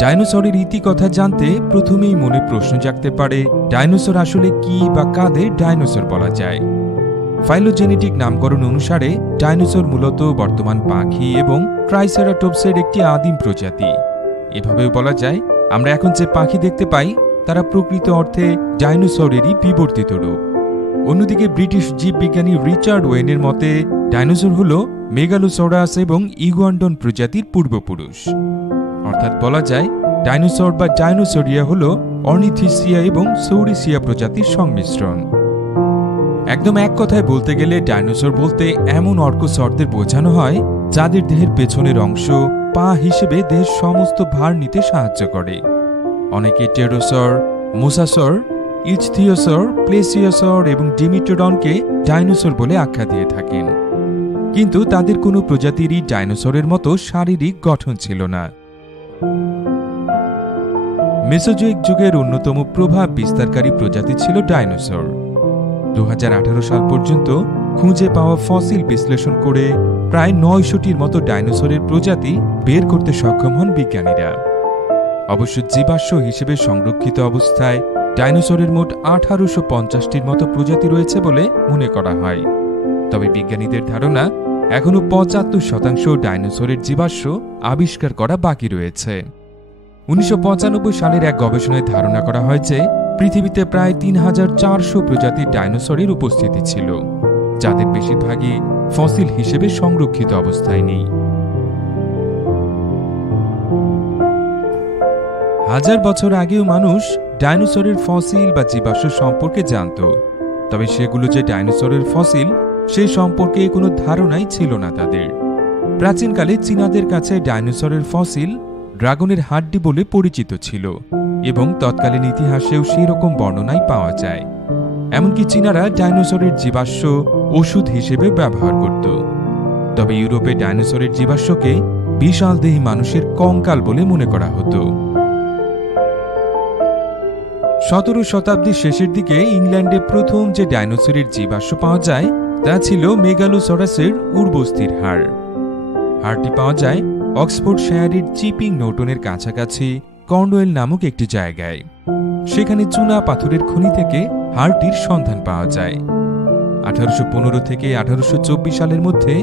ডাইনোসরের ইতিকথা জানতে প্রথমেই মনে প্রশ্ন জাগতে পারে, ডাইনোসর আসলে কি বা কাদের ডাইনোসর বলা যায়। ফাইলোজেনেটিক নামকরণ অনুসারে ডাইনোসর মূলত বর্তমান পাখি এবং ট্রাইসেরাটপসের একটি আদিম প্রজাতি। এভাবেও বলা যায়, আমরা এখন যে পাখি দেখতে পাই তারা প্রকৃত অর্থে ডাইনোসরেরই বিবর্তিত রূপ। অন্যদিকে ব্রিটিশ জীববিজ্ঞানী রিচার্ড ওয়েনের মতে ডাইনোসর হল মেগালোসরাস এবং ইগুয়ান্ডন প্রজাতির পূর্বপুরুষ। অর্থাৎ বলা যায় ডাইনোসর বা ডাইনোসরিয়া হল অর্নিথিসিয়া এবং সৌরিসিয়া প্রজাতির সংমিশ্রণ। একদম এক কথায় বলতে গেলে ডাইনোসর বলতে এমন অর্কসরদের বোঝানো হয় যাদের দেহের পেছনের অংশ পা হিসেবে দেহের সমস্ত ভার নিতে সাহায্য করে। অনেকে টেরোসর, মোসাসর, ইচথিওসর, প্লেসিওসর এবং ডিমিটোডনকে ডাইনোসর বলে আখ্যা দিয়ে থাকেন। কিন্তু তাদের কোনো প্রজাতিরই ডাইনোসরের মতো শারীরিক গঠন ছিল না। মেসোজোয়িক যুগের অন্যতম প্রভাব বিস্তারকারী প্রজাতি ছিল ডাইনোসর। 2018 সাল পর্যন্ত খুঁজে পাওয়া ফসিল বিশ্লেষণ করে প্রায় 900টির মতো ডাইনোসরের প্রজাতি বের করতে সক্ষম হন বিজ্ঞানীরা। অবশ্য জীবাশ্ম হিসেবে সংরক্ষিত অবস্থায় ডাইনোসরের মোট 1850টির মতো প্রজাতি রয়েছে বলে মনে করা হয়। তবে বিজ্ঞানীদের ধারণা এখনও 75% ডাইনোসরের জীবাশ্ম আবিষ্কার করা বাকি রয়েছে। 1995 সালের এক গবেষণায় ধারণা করা হয় যে পৃথিবীতে প্রায় 3400 প্রজাতির ডাইনোসরের উপস্থিতি ছিল, যাদের বেশিরভাগই ফসিল হিসেবে সংরক্ষিত অবস্থায় নেই। হাজার বছর আগেও মানুষ ডাইনোসরের ফসিল বা জীবাশ্ম সম্পর্কে জানত, তবে সেগুলো যে ডাইনোসরের ফসিল সে সম্পর্কে কোনো ধারণাই ছিল না তাদের। প্রাচীনকালে চীনাদের কাছে ডাইনোসরের ফসিল ড্রাগনের হাড্ডি বলে পরিচিত ছিল এবং তৎকালীন ইতিহাসেও সেই রকম বর্ণনাই পাওয়া যায়। এমনকি চীনারা ডাইনোসরের জীবাশ্ম ওষুধ হিসেবে ব্যবহার করত। তবে ইউরোপে ডাইনোসরের জীবাশ্মকে বিশালদেহী মানুষের কঙ্কাল বলে মনে করা হতো। 17 শতাব্দীর শেষের দিকে ইংল্যান্ডে প্রথম যে ডাইনোসরের জীবাশ্ম পাওয়া যায় তা ছিল মেগালোসরাসের উর্বস্থির হাড়। হাড়টি পাওয়া যায় অক্সফোর্ডশায়ারের চিপিং নৌটনের কাছাকাছি কর্নওয়েল নামক একটি জায়গায়। সেখানে চুনা পাথরের খনি থেকে হাড়টির সন্ধান পাওয়া যায়। 1815 থেকে 1824 সালের মধ্যে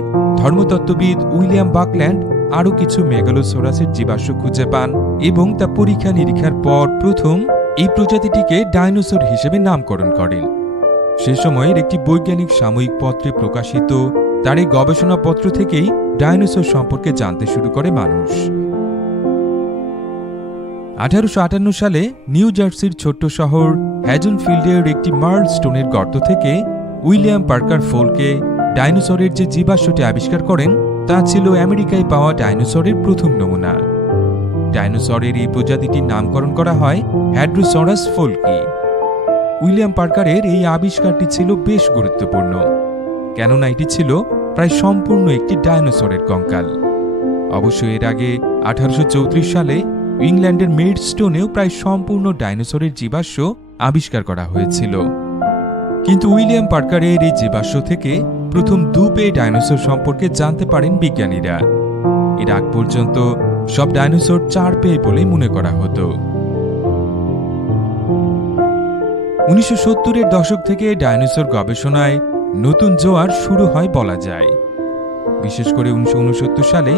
ধর্মতত্ত্ববিদ উইলিয়াম বাকল্যান্ড আরও কিছু মেগালোসরাসের জীবাশ্ম খুঁজে পান এবং তা পরীক্ষা নিরীক্ষার পর প্রথম এই প্রজাতিটিকে ডাইনোসর হিসেবে নামকরণ করেন। সে সময়ের একটি বৈজ্ঞানিক সাময়িক পত্রে প্রকাশিত তার এই গবেষণাপত্র থেকেই ডাইনোসর সম্পর্কে জানতে শুরু করে মানুষ। 1858 সালে নিউ জার্সির ছোট্ট শহর হ্যাজনফিল্ডের একটি মার্ল স্টোনের গর্ত থেকে উইলিয়াম পার্কার ফোলকে ডাইনোসরের যে জীবাশ্মটি আবিষ্কার করেন তা ছিল আমেরিকায় পাওয়া ডাইনোসরের প্রথম নমুনা। ডাইনোসরের এই প্রজাতিটির নামকরণ করা হয় হ্যাড্রোসরাস ফোলকি। উইলিয়াম পার্কারের এই আবিষ্কারটি ছিল বেশ গুরুত্বপূর্ণ, কেননা এটি ছিল প্রায় সম্পূর্ণ একটি ডাইনোসরের কঙ্কাল। অবশ্য এর আগে 1834 সালে ইংল্যান্ডের মেডস্টোনেও প্রায় সম্পূর্ণ ডাইনোসরের জীবাশ্ম আবিষ্কার করা হয়েছিল। কিন্তু উইলিয়াম পার্কারের এই জীবাশ্ম থেকে প্রথম দুপে ডাইনোসর সম্পর্কে জানতে পারেন বিজ্ঞানীরা। এর আগ পর্যন্ত সব ডাইনোসর 4 পেয়ে বলে মনে করা হতো। 1970-এর দশক থেকে ডাইনোসর গবেষণায় নতুন জোয়ার শুরু হয় বলা যায়। বিশেষ করে 1969 সালে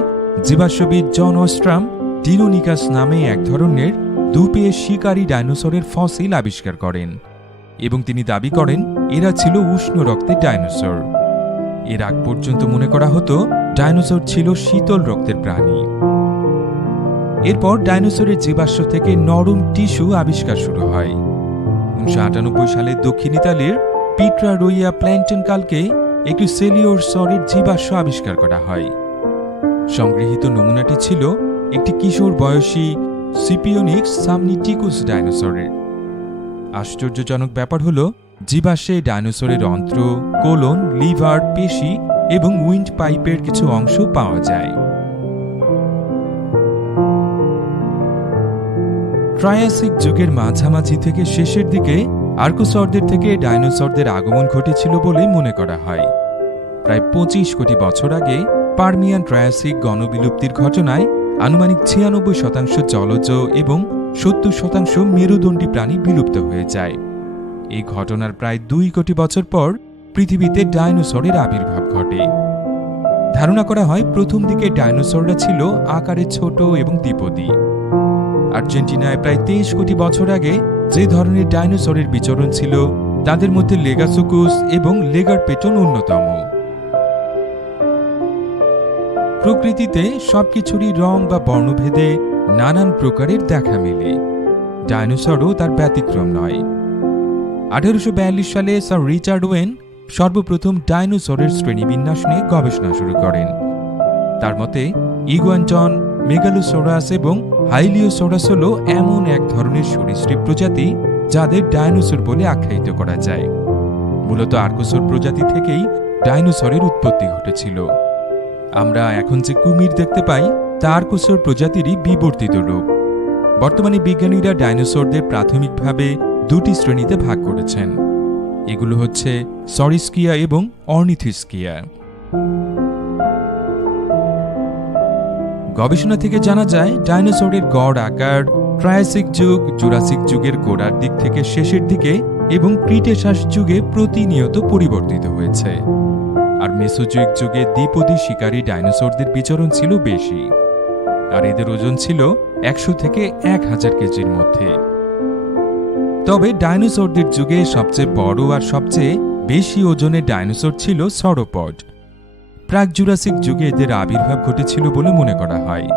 জীবাশ্মবিদ জন অস্ট্রাম ডিনোনিকাস নামে এক ধরনের দুপেয়ে শিকারী ডাইনোসরের ফসিল আবিষ্কার করেন এবং তিনি দাবি করেন এরা ছিল উষ্ণ রক্তের ডাইনোসর। এর আগ পর্যন্ত মনে করা হতো ডাইনোসর ছিল শীতল রক্তের প্রাণী। এরপর ডাইনোসরের জীবাশ্ম থেকে নরম টিস্যু আবিষ্কার শুরু হয়। 1998 সালে দক্ষিণ ইতালির পিট্রা রোইয়া প্ল্যান্টন কালকে একটি সেলিওরসরের জীবাশ্ম আবিষ্কার করা হয়। সংগৃহীত নমুনাটি ছিল একটি কিশোর বয়সী সিপিওনিক্স সামনিটিকুস ডাইনোসরের। আশ্চর্যজনক ব্যাপার হল জীবাশ্মে ডাইনোসরের অন্ত্র, কোলন, লিভার, পেশি এবং উইন্ড পাইপের কিছু অংশ পাওয়া যায়। ট্রায়াসিক যুগের মাঝামাঝি থেকে শেষের দিকে আর্কোসরদের থেকে ডাইনোসরদের আগমন ঘটেছিল বলে মনে করা হয়। প্রায় 25 কোটি বছর আগে পার্মিয়ান ট্রায়াসিক গণবিলুপ্তির ঘটনায় আনুমানিক ৯৬% জলজ এবং ৭০% মেরুদণ্ডী প্রাণী বিলুপ্ত হয়ে যায়। এই ঘটনার প্রায় ২ কোটি বছর পর পৃথিবীতে ডাইনোসরের আবির্ভাব ঘটে। ধারণা করা হয় প্রথম দিকে ডাইনোসররা ছিল আকারে ছোট এবং দ্বিপদী। আর্জেন্টিনায় প্রায় ২৩ কোটি বছর আগে যে ধরনের ডাইনোসরের বিচরণ ছিল তাদের মধ্যে লেগাসুকুস এবং লেগারপেটন অন্যতম। প্রকৃতিতে সবকিছুরই রং বা বর্ণভেদে নানান প্রকারের দেখা মেলে, ডাইনোসরও তার ব্যতিক্রম নয়। ১৮৪২ সালে স্যার রিচার্ড ওয়েন সর্বপ্রথম ডাইনোসরের শ্রেণীবিন্যাস নিয়ে গবেষণা শুরু করেন। তার মতে ইগুয়ানটন, মেগালোসোরাস এবং হাইলিওসোরাস হল এমন এক ধরনের সরীসৃপ প্রজাতি যাদের ডাইনোসর বলে আখ্যায়িত করা যায়। মূলত আর্কোসর প্রজাতি থেকেই ডাইনোসরের উৎপত্তি ঘটেছিল। আমরা এখন যে কুমির দেখতে পাই তা আর্কোসর প্রজাতিরই বিবর্তিত রূপ। বর্তমানে বিজ্ঞানীরা ডাইনোসরদের প্রাথমিকভাবে ২টি শ্রেণীতে ভাগ করেছেন। এগুলো হচ্ছে সরিস্কিয়া এবং অর্নিথিস্কিয়া। গবেষণা থেকে জানা যায় ডাইনোসরের গড় আকার ট্রায়াসিক যুগ, জুরাসিক যুগের গোড়ার দিক থেকে শেষের দিকে এবং ক্রিটেশাস যুগে প্রতিনিয়ত পরিবর্তিত হয়েছে। আর মেসোজোয়িক যুগে দ্বিপদী শিকারী ডাইনোসরদের বিচরণ ছিল বেশি, আর এদের ওজন ছিল ১০০ থেকে ১০০০ কেজির মধ্যে। তবে ডাইনোসরদের যুগে সবচেয়ে বড় আর সবচেয়ে বেশি ওজনের ডাইনোসর ছিল সরোপড। প্রাক জুরাসিক যুগে এদের আবির্ভাব ঘটেছিল বলে মনে করা হয়।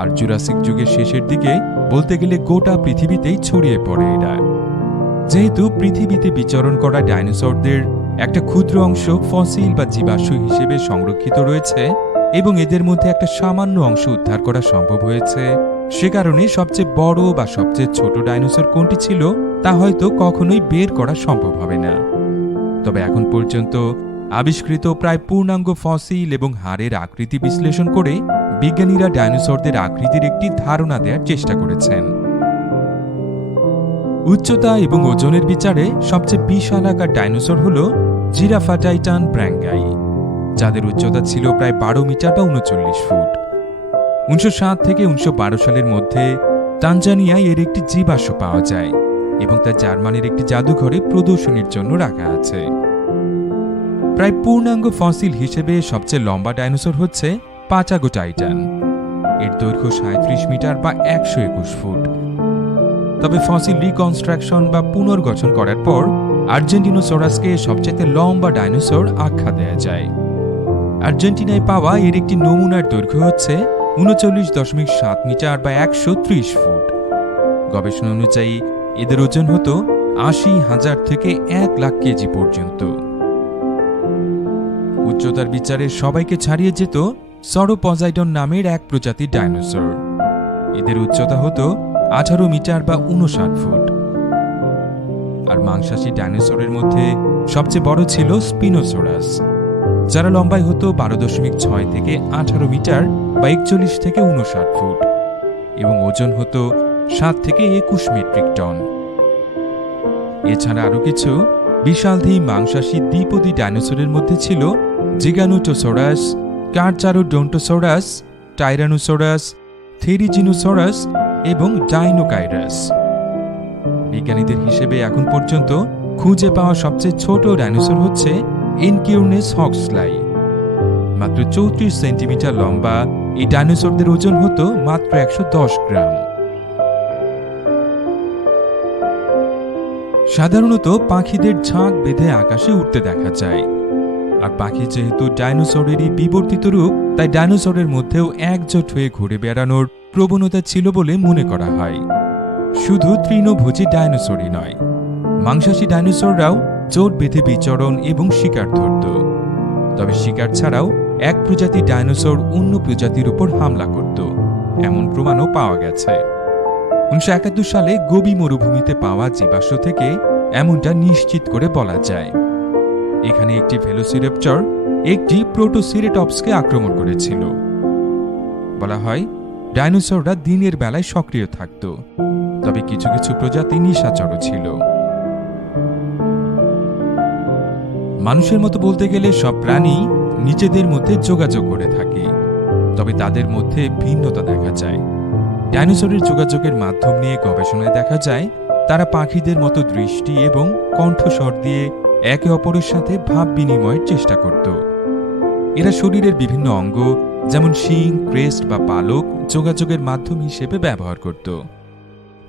আর জুরাসিক যুগের শেষের দিকে বলতে গেলে গোটা পৃথিবীতেই ছড়িয়ে পড়ে এরা। যেহেতু পৃথিবীতে বিচরণ করা ডাইনোসরদের একটা ক্ষুদ্র অংশ ফসিল বা জীবাশ্ম হিসেবে সংরক্ষিত রয়েছে এবং এদের মধ্যে একটা সামান্য অংশ উদ্ধার করা সম্ভব হয়েছে, সে কারণে সবচেয়ে বড় বা সবচেয়ে ছোট ডাইনোসর কোনটি ছিল তা হয়তো কখনোই বের করা সম্ভব হবে না। তবে এখন পর্যন্ত আবিষ্কৃত প্রায় পূর্ণাঙ্গ ফসিল এবং হাড়ের আকৃতি বিশ্লেষণ করে বিজ্ঞানীরা ডাইনোসরদের আকৃতির একটি ধারণা দেওয়ার চেষ্টা করেছেন। উচ্চতা এবং ওজনের বিচারে সবচেয়ে বিশাল আকার ডাইনোসর হল জিরাফা টাইটান ব্র্যাঙ্গাই, যাদের উচ্চতা ছিল প্রায় ১২ মিটার বা ৩৯ ফুট। ১৯০৭ থেকে ১৯১২ সালের মধ্যে তানজানিয়ায় এর একটি জীবাশ্ম পাওয়া যায় এবং তা জার্মানির একটি জাদুঘরে প্রদর্শনীর জন্য রাখা আছে। প্রায় পূর্ণাঙ্গ ফসিল হিসেবে সবচেয়ে লম্বা ডাইনোসর হচ্ছে পাচাগো টাইটান। এর দৈর্ঘ্য ৩৭ মিটার বা ১২১ ফুট। তবে ফসিল রিকনস্ট্রাকশন বা পুনর্গঠন করার পর আর্জেন্টিনোসরাসকে সবচেয়ে লম্বা ডাইনোসর আখ্যা দেয়া যায়। আর্জেন্টিনায় পাওয়া এর একটি নমুনার দৈর্ঘ্য হচ্ছে ৩৯.৭ মিটার বা ১৩০ ফুট। গবেষণা অনুযায়ী এদের ওজন হতো ৮০,০০০ থেকে ১,০০,০০০ কেজি পর্যন্ত। উচ্চতার বিচারে সবাইকে ছাড়িয়ে যেত সরোপজাইডন নামের এক প্রজাতির ডাইনোসর। এদের উচ্চতা হতো ১৮ মিটার বা ৫৯ ফুট। আর মাংসাশী ডাইনোসরের মধ্যে সবচেয়ে বড় ছিল স্পিনোসোরাস, যারা লম্বায় হতো ১২.৬ থেকে ১৮ মিটার বা ৪১ থেকে ৫৯ ফুট এবং ওজন হতো ৭ থেকে ২১ মেট্রিক টন। এছাড়া আরও কিছু বিশালদেহী মাংসাশী দ্বিপদী ডাইনোসরের মধ্যে ছিল জিগানোটোসোরাস, কারচারোডোন্টোসোরাস, টাইরানোসোরাস, থেরিজিনোসোরাস এবং ডাইনোকাইরাস। বিজ্ঞানীদের হিসেবে এখন পর্যন্ত খুঁজে পাওয়া সবচেয়ে ছোট ডাইনোসর হচ্ছে এনকিউরনেস হক্সলাই। মাত্র ৩৪ সেন্টিমিটার লম্বা এই ডাইনোসরদের ওজন হতো মাত্র ১১০ গ্রাম। সাধারণত পাখিদের ঝাঁক বেঁধে আকাশে উঠতে দেখা যায়। আর পাখি যেহেতু ডাইনোসরেরই বিবর্তিত রূপ, তাই ডাইনোসরের মধ্যেও একজোট হয়ে ঘুরে বেড়ানোর প্রবণতা ছিল বলে মনে করা হয়। শুধু তৃণভোজী ডাইনোসরই নয়, মাংসাশী ডাইনোসররাও জোট বেঁধে বিচরণ এবং শিকার ধরত। তবে শিকার ছাড়াও এক প্রজাতির ডাইনোসর অন্য প্রজাতির উপর হামলা করত, এমন প্রমাণও পাওয়া গেছে। ১৯৭১ সালে গোবি মরুভূমিতে পাওয়া জীবাশ্ম থেকে এমনটা নিশ্চিত করে বলা যায়। এখানে একটি ভেলোসিরেপ্টর একটি প্রোটোসিরেটপসকে আক্রমণ করেছিল। বলা হয় ডাইনোসররা দিনের বেলায় সক্রিয় থাকত, তবে কিছু কিছু প্রজাতি নিশাচরও ছিল। মানুষের মতো বলতে গেলে সব প্রাণী নিজেদের মধ্যে যোগাযোগ করে থাকে, তবে তাদের মধ্যে ভিন্নতা দেখা যায়। ডাইনোসরের যোগাযোগের মাধ্যম নিয়ে গবেষণায় দেখা যায় তারা পাখিদের মতো দৃষ্টি এবং কণ্ঠস্বর দিয়ে একে অপরের সাথে ভাব বিনিময়ের চেষ্টা করত। এরা শরীরের বিভিন্ন অঙ্গ যেমন শিং, ক্রেস্ট বা পালক যোগাযোগের মাধ্যম হিসেবে ব্যবহার করত।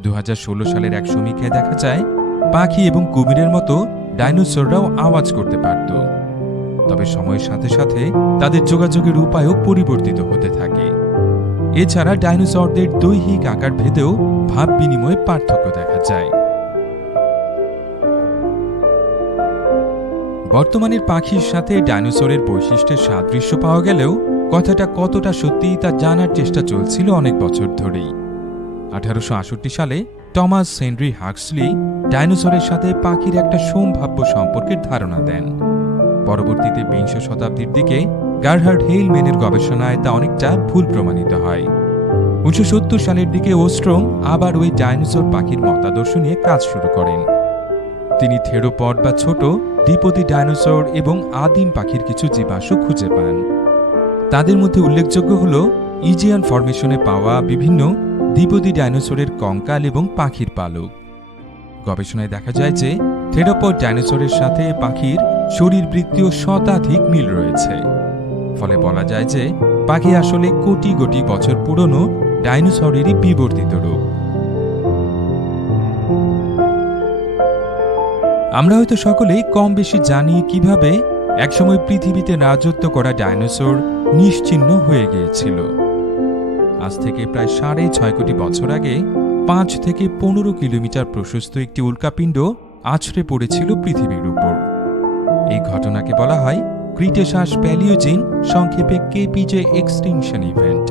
2016 সালের এক সমীক্ষায় দেখা যায় পাখি এবং কুমিরের মতো ডাইনোসররাও আওয়াজ করতে পারত। তবে সময়ের সাথে সাথে তাদের যোগাযোগের উপায়ও পরিবর্তিত হতে থাকে। এছাড়া ডাইনোসরদের দৈহিক আকার ভেদেও ভাব বিনিময়ে পার্থক্য দেখা যায়। বর্তমানের পাখির সাথে ডাইনোসরের বৈশিষ্ট্যের সাদৃশ্য পাওয়া গেলেও কথাটা কতটা সত্যি তা জানার চেষ্টা চলছিল অনেক বছর ধরেই। 1868 সালে টমাস হেনরি হাক্সলি ডাইনোসরের সাথে পাখির একটা সম্ভাব্য সম্পর্কের ধারণা দেন। পরবর্তীতে 20 শতাব্দীর দিকে গারহার্ড হেইলম্যানের গবেষণায় তা অনেকটা ভুল প্রমাণিত হয়। 1970 সালের দিকে ওস্ট্রোম আবার ওই ডাইনোসর পাখির মতাদর্শ নিয়ে কাজ শুরু করেন। তিনি থেরোপড বা ছোট দ্বিপদী ডাইনোসর এবং আদিম পাখির কিছু জীবাশ্ম খুঁজে পান। তাদের মধ্যে উল্লেখযোগ্য হল ইজিয়ান ফরমেশনে পাওয়া বিভিন্ন দ্বিপদী ডাইনোসরের কঙ্কাল এবং পাখির পালক। গবেষণায় দেখা যায় যে থেরোপড ডাইনোসরের সাথে পাখির শরীরবৃত্তীয় শতাধিক মিল রয়েছে। ফলে বলা যায় যে পাখি আসলে কোটি কোটি বছর পুরনো ডাইনোসরেরই বিবর্তিত রূপ। আমরা হয়তো সকলেই কম বেশি জানি কিভাবে একসময় পৃথিবীতে রাজত্ব করা ডাইনোসর নিশ্চিহ্ন হয়ে গিয়েছিল। আজ থেকে প্রায় 6.5 কোটি বছর আগে 5 থেকে 15 কিলোমিটার প্রশস্ত একটি উল্কাপিণ্ড আছড়ে পড়েছিল পৃথিবীর উপর। এই ঘটনাকে বলা হয় ক্রিটেশাস প্যালিওজিন, সংক্ষেপে কেপিজে এক্সটিংশন ইভেন্ট।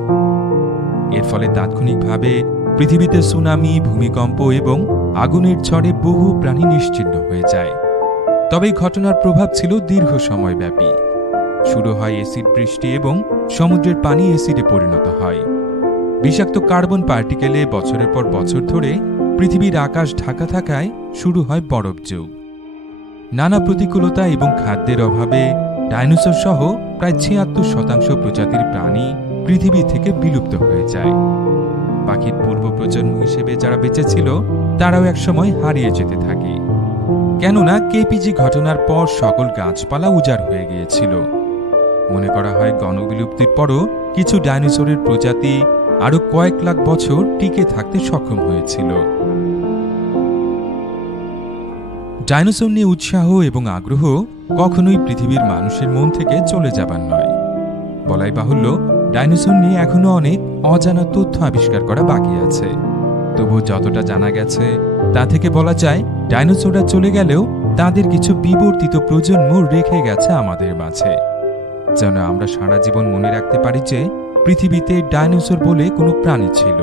এর ফলে তাৎক্ষণিকভাবে পৃথিবীতে সুনামি, ভূমিকম্প এবং আগুনের ঝড়ে বহু প্রাণী নিশ্চিহ্ন হয়ে যায়। তবে এই ঘটনার প্রভাব ছিল দীর্ঘ সময়ব্যাপী। শুরু হয় অ্যাসিড বৃষ্টি এবং সমুদ্রের পানি অ্যাসিডে পরিণত হয়। বিষাক্ত কার্বন পার্টিকেলে বছরের পর বছর ধরে পৃথিবীর আকাশ ঢাকা থাকায় শুরু হয় বরফ যুগ। নানা প্রতিকূলতা এবং খাদ্যের অভাবে ডাইনোসর সহ প্রায় 76% প্রজাতির প্রাণী পৃথিবী থেকে বিলুপ্ত হয়ে যায়। পাখির পূর্ব প্রজন্ম হিসেবে যারা বেঁচে ছিল তারাও একসময় হারিয়ে যেতে থাকে, কেননা কেপিজি ঘটনার পর সকল গাছপালা উজাড় হয়ে গিয়েছিল। মনে করা হয় গণবিলুপ্তির পরও কিছু ডাইনোসরের প্রজাতি আরও কয়েক লাখ বছর টিকে থাকতে সক্ষম হয়েছিল। ডাইনোসর নিয়ে উৎসাহ এবং আগ্রহ কখনোই পৃথিবীর মানুষের মন থেকে চলে যাবার নয়। বলাই বাহুল্য, ডাইনোসর নিয়ে এখনো অনেক অজানা তথ্য আবিষ্কার করা বাকি আছে। তবু যতটা জানা গেছে তা থেকে বলা যায় ডাইনোসররা চলে গেলেও তাদের কিছু বিবর্তিত প্রজন্ম রেখে গেছে আমাদের মাঝে, যেন আমরা সারা জীবন মনে রাখতে পারি যে পৃথিবীতে ডাইনোসর বলে কোনো প্রাণী ছিল।